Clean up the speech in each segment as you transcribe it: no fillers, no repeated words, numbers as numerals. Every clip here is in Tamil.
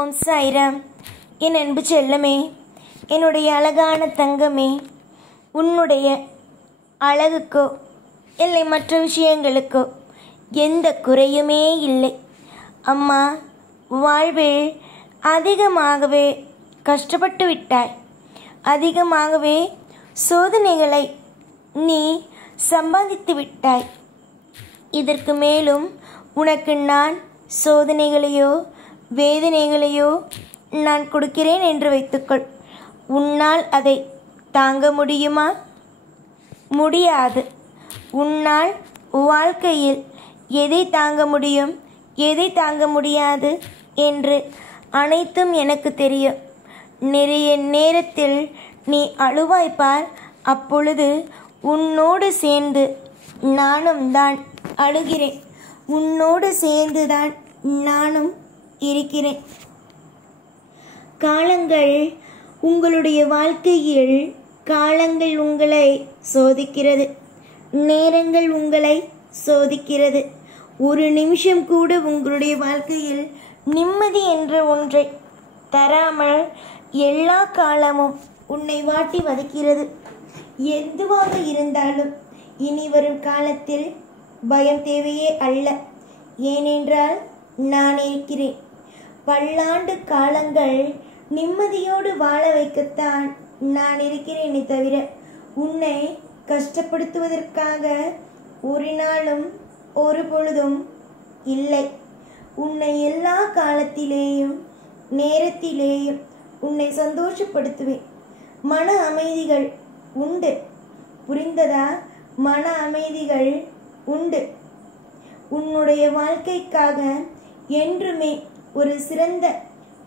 ஓம் சாய்ராம். என் அன்பு செல்லமே, என்னுடைய அழகான தங்கமே, உன்னுடைய அழகுக்கோ இல்லை மற்ற விஷயங்களுக்கோ எந்த குறையுமே இல்லை. அம்மா, வாழ்வில் அதிகமாகவே கஷ்டப்பட்டு விட்டாய். அதிகமாகவே சோதனைகளை நீ சம்பாதித்து விட்டாய். இதற்கு மேலும் உனக்கு நான் சோதனைகளையோ வேதனைகளையோ நான் கொடுக்கிறேன் என்று வைத்துக்கொள். உன்னால் அதை தாங்க முடியுமா? முடியாது. உன்னால் வாழ்க்கையில் எதை தாங்க முடியும், எதை தாங்க முடியாது என்று அனைத்தும் எனக்கு தெரியும். நிறைய நேரத்தில் நீ அழுவாய்ப்பார். அப்பொழுது உன்னோடு சேர்ந்து நானும் தான் அழுகிறேன். உன்னோடு சேர்ந்துதான் நானும் இருக்கிறேன். காலங்கள் உங்களுடைய வாழ்க்கையில் காலங்கள் உங்களை சோதிக்கிறது. நேரங்கள் உங்களை சோதிக்கிறது. ஒரு நிமிஷம் கூட உங்களுடைய வாழ்க்கையில் நிம்மதி என்ற ஒன்றை தராமல் எல்லா காலமும் உன்னை வாட்டி வதைக்கிறது. எதுவாக இருந்தாலும் இனி வரும் காலத்தில் பயம் தேவையே அல்ல. ஏனென்றால் நான் இருக்கிறேன். பல்லாண்டு காலங்கள் நிம்மதியோடு வாழ வைக்கத்தான் நான் இருக்கிறேனே தவிர உன்னை கஷ்டப்படுத்துவதற்காக ஒரு நாளும் ஒரு பொழுதும் இல்லை. உன்னை எல்லா காலத்திலேயும் நேரத்திலேயும் உன்னை சந்தோஷப்படுத்துவேன். மன அமைதிகள் உண்டு, புரிந்ததா? மன அமைதிகள் உண்டு. உன்னுடைய வாழ்க்கைக்காக என்றுமே ஒரு சிறந்த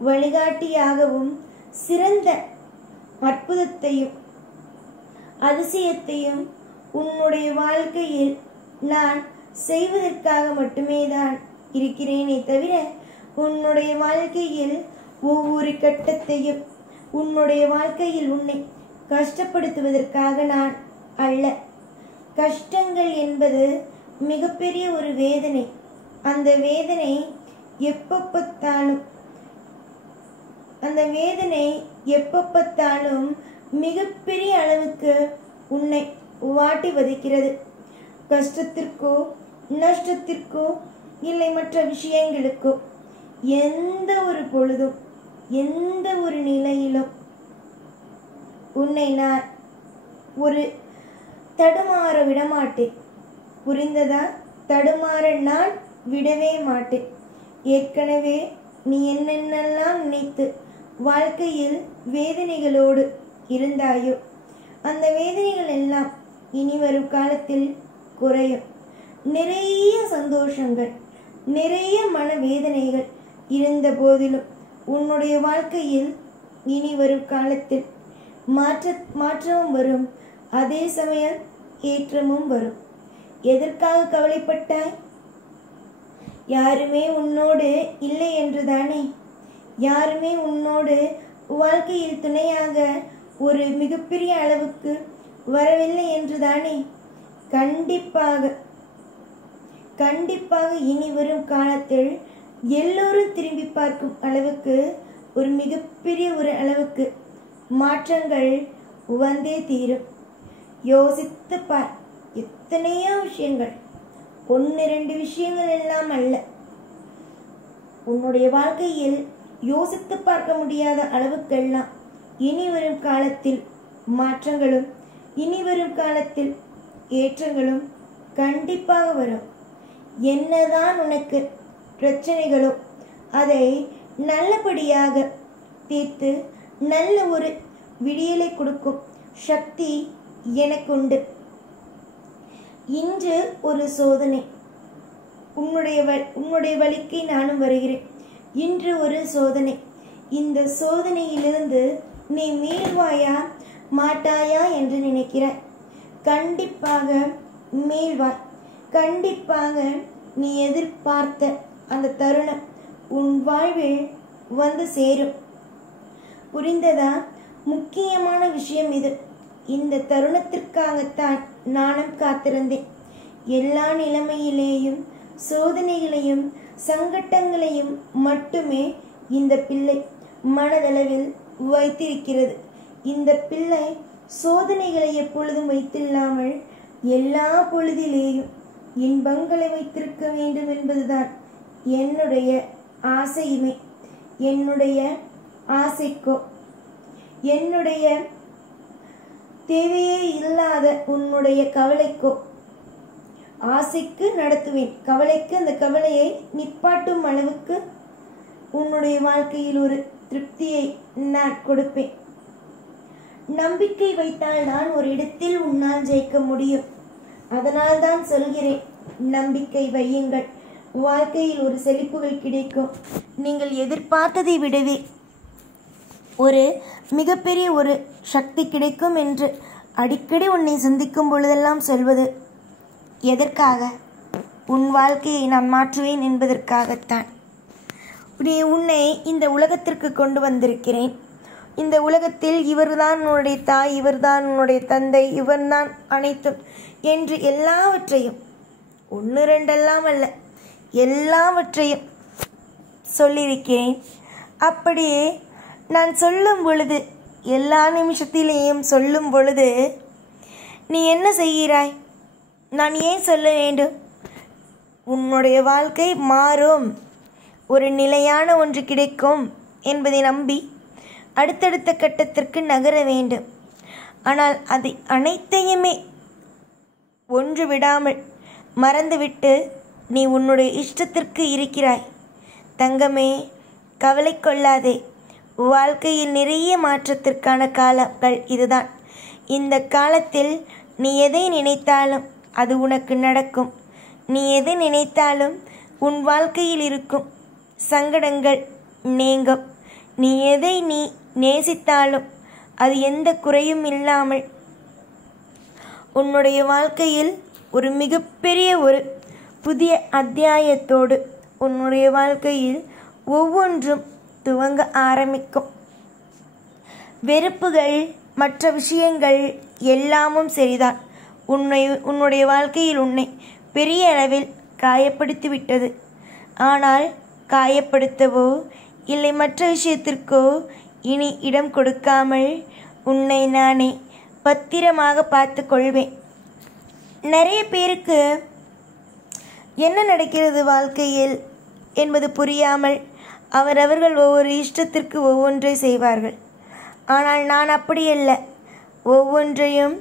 வழிகாட்டியாகவும் சிறந்த அற்புதத்தையும் அதிசயத்தையும் உன்னுடைய வாழ்க்கையில் நான் செய்வதற்காக மட்டுமே தான் இருக்கிறேனே தவிர உன்னுடைய வாழ்க்கையில் ஒவ்வொரு கட்டத்தையும் உன்னுடைய வாழ்க்கையில் உன்னை கஷ்டப்படுத்துவதற்காக நான் அல்ல. கஷ்டங்கள் என்பது மிகப்பெரிய ஒரு வேதனை. அந்த வேதனை எப்ப பார்த்தாலும் மிகப்பெரிய அளவுக்கு உன்னை வாட்டி வதைக்கிறது. கஷ்டத்திற்கோ நஷ்டத்திற்கோ இல்லை மற்ற விஷயங்களுக்கோ எந்த ஒரு பொழுதும் எந்த ஒரு நிலையிலும் உன்னை நான் ஒரு தடுமாற விடமாட்டேன். புரிந்ததா? தடுமாற நான் விடவே மாட்டேன். ஏற்கனவே நீ என்னென்னலாம் நினைத்து வாழ்க்கையில் வேதனைகளோடு இருந்தாயோ அந்த வேதனைகள் எல்லாம் இனி வரும் காலத்தில் குறையும். நிறைய சந்தோஷங்கள், நிறைய மனவேதனைகள் இருந்த போதிலும் உன்னுடைய வாழ்க்கையில் இனி வரும் காலத்தில் மாற்றமும் வரும். அதே சமயம் ஏற்றமும் வரும். எதற்காக கவலைப்பட்டாய்? யாருமே உன்னோடு இல்லை என்றுதானே? யாருமே உன்னோடு வாழ்க்கையில் துணையாக ஒரு மிகப்பெரிய அளவுக்கு வரவில்லை என்றுதானே? கண்டிப்பாக இனி வரும் காலத்தில் எல்லோரும் திரும்பி பார்க்கும் அளவுக்கு ஒரு மிகப்பெரிய ஒரு அளவுக்கு மாற்றங்கள் வந்தே தீரும். யோசித்து பார். எத்தனையோ விஷயங்கள், 1-2 விஷயங்கள் எல்லாம் அல்ல. உன்னுடைய வாழ்க்கையில் யோசித்து பார்க்க முடியாத அளவுக்கெல்லாம் இனி வரும் காலத்தில் மாற்றங்களும் இனி வரும் காலத்தில் ஏற்றங்களும் கண்டிப்பாக வரும். என்னதான் உனக்கு பிரச்சனைகளோ அதை நல்லபடியாக தீர்த்து நல்ல ஒரு விடியலை கொடுக்கும் சக்தி எனக்கு உண்டு. இன்று ஒரு சோதனை. உன்னுடைய வழிக்கு நானும் வருகிறேன். இன்று ஒரு சோதனை. இந்த சோதனையிலிருந்து நீ மீள்வாயா மாட்டாயா என்று நினைக்கிறாய். கண்டிப்பாக மீள்வாய். கண்டிப்பாக நீ எதிர்பார்த்த அந்த தருணம் உன் வாழ்வில் வந்து சேரும். புரிந்ததா? முக்கியமான விஷயம் இது. இந்த தருணத்திற்காகத்தான் நானும் காத்திருந்தேன். எல்லா நிலைமையிலேயும் சோதனைகளையும் சங்கட்டங்களையும் மட்டுமே இந்த பிள்ளை மனதளவில் வைத்திருக்கிறது. இந்த பிள்ளை சோதனைகளை எப்பொழுதும் வைத்தில்லாமல் எல்லா பொழுதிலேயும் இன்பங்களை வைத்திருக்க வேண்டும் என்பதுதான் என்னுடைய ஆசையுமே. என்னுடைய ஆசைக்கோ என்னுடைய தேவையே இல்லாத உன்னுடைய கவலைக்கோ ஆசைக்கு நடத்துவேன், கவலைக்கு அந்த கவலையை நிப்பாட்டும் அளவுக்கு உன்னுடைய வாழ்க்கையில் ஒரு திருப்தியை நான் கொடுப்பேன். நம்பிக்கை வைத்தால் நான் ஒரு இடத்தில் உன்னால் ஜெயிக்க முடியும். அதனால் தான் சொல்கிறேன், நம்பிக்கை வையுங்கள், வாழ்க்கையில் ஒரு செழிப்புகள் கிடைக்கும். நீங்கள் எதிர்பார்த்ததை விடவே ஒரு மிகப்பெரிய ஒரு சக்தி கிடைக்கும் என்று அடிக்கடி உன்னை சந்திக்கும் பொழுதெல்லாம் சொல்வது எதற்காக? உன் வாழ்க்கையை நான் மாற்றுவேன் என்பதற்காகத்தான். உன்னை இந்த உலகத்திற்கு கொண்டு வந்திருக்கிறேன். இந்த உலகத்தில் இவர்தான் உன்னுடைய தாய், இவர்தான் உன்னுடைய தந்தை, இவர்தான் அனைத்தும் என்று எல்லாவற்றையும், ஒன்று ரெண்டெல்லாம் அல்ல, எல்லாவற்றையும் சொல்லியிருக்கிறேன். அப்படியே நான் சொல்லும் பொழுது, எல்லா நிமிஷத்திலேயும் சொல்லும் பொழுது நீ என்ன செய்கிறாய்? நான் ஏன் சொல்ல வேண்டும்? உன்னுடைய வாழ்க்கை மாறும், ஒரு நிலையான ஒன்று கிடைக்கும் என்பதை நம்பி அடுத்தடுத்த கட்டத்திற்கு நகர வேண்டும். ஆனால் அதை அனைத்தையுமே ஒன்று விடாமல் மறந்துவிட்டு நீ உன்னுடைய இஷ்டத்திற்கு இருக்கிறாய். தங்கமே, கவலை கொள்ளாதே. வாழ்க்கையில் நிறைய மாற்றத்திற்கான காலங்கள் இதுதான். இந்த காலத்தில் நீ எதை நினைத்தாலும் அது உனக்கு நடக்கும். நீ எதை நினைத்தாலும் உன் வாழ்க்கையில் இருக்கும் சங்கடங்கள் நீங்கும். நீ எதை நீ நேசித்தாலும் அது எந்த குறையும் இல்லாமல் உன்னுடைய வாழ்க்கையில் ஒரு மிகப்பெரிய ஒரு புதிய அத்தியாயத்தோடு உன்னுடைய வாழ்க்கையில் ஒவ்வொன்றும் துவங்க ஆரம்பிக்கும். வெறுப்புகள், மற்ற விஷயங்கள் எல்லாமும் சரிதான். உன்னுடைய வாழ்க்கையில் உன்னை பெரிய அளவில் காயப்படுத்தி விட்டது. ஆனால் காயப்படுத்தவோ இல்லை மற்ற விஷயத்திற்கோ இனி இடம் கொடுக்காமல் உன்னை நானே பத்திரமாக பார்த்து கொள்வேன். நிறைய பேருக்கு என்ன நடக்கிறது வாழ்க்கையில் என்பது புரியாமல் அவரவர்கள் ஒவ்வொரு இஷ்டத்திற்கு ஒவ்வொன்றை செய்வார்கள். ஆனால் நான் அப்படியல்ல. ஒவ்வொன்றையும்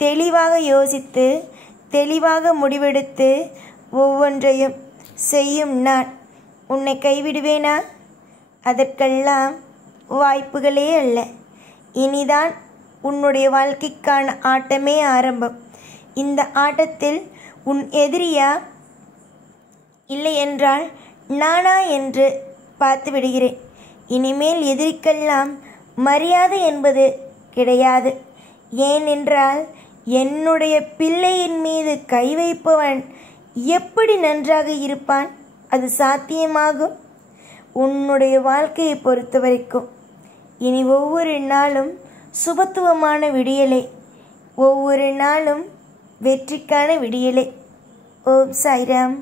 தெளிவாக யோசித்து தெளிவாக முடிவெடுத்து ஒவ்வொன்றையும் செய்யும் நான் உன்னை கைவிடுவேனா? அதற்கெல்லாம் வாய்ப்புகளே அல்ல. இனிதான் உன்னுடைய வாழ்க்கைக்கான ஆட்டமே ஆரம்பம். இந்த ஆட்டத்தில் உன் எதிரியா இல்லை என்றால் நானா என்று பார்த்து விடுகிறேன். இனிமேல் எதிரிக்கெல்லாம் மரியாதை என்பது கிடையாது. ஏனென்றால் என்னுடைய பிள்ளையின் மீது கை வைப்பவன் எப்படி நன்றாக இருப்பான்? அது சாத்தியமாகும்? உன்னுடைய வாழ்க்கையை பொறுத்த வரைக்கும் இனி ஒவ்வொரு நாளும் சுபத்துவமான விடியலே, ஒவ்வொரு நாளும் வெற்றிக்கான விடியலே. ஓம் சாய்ராம்.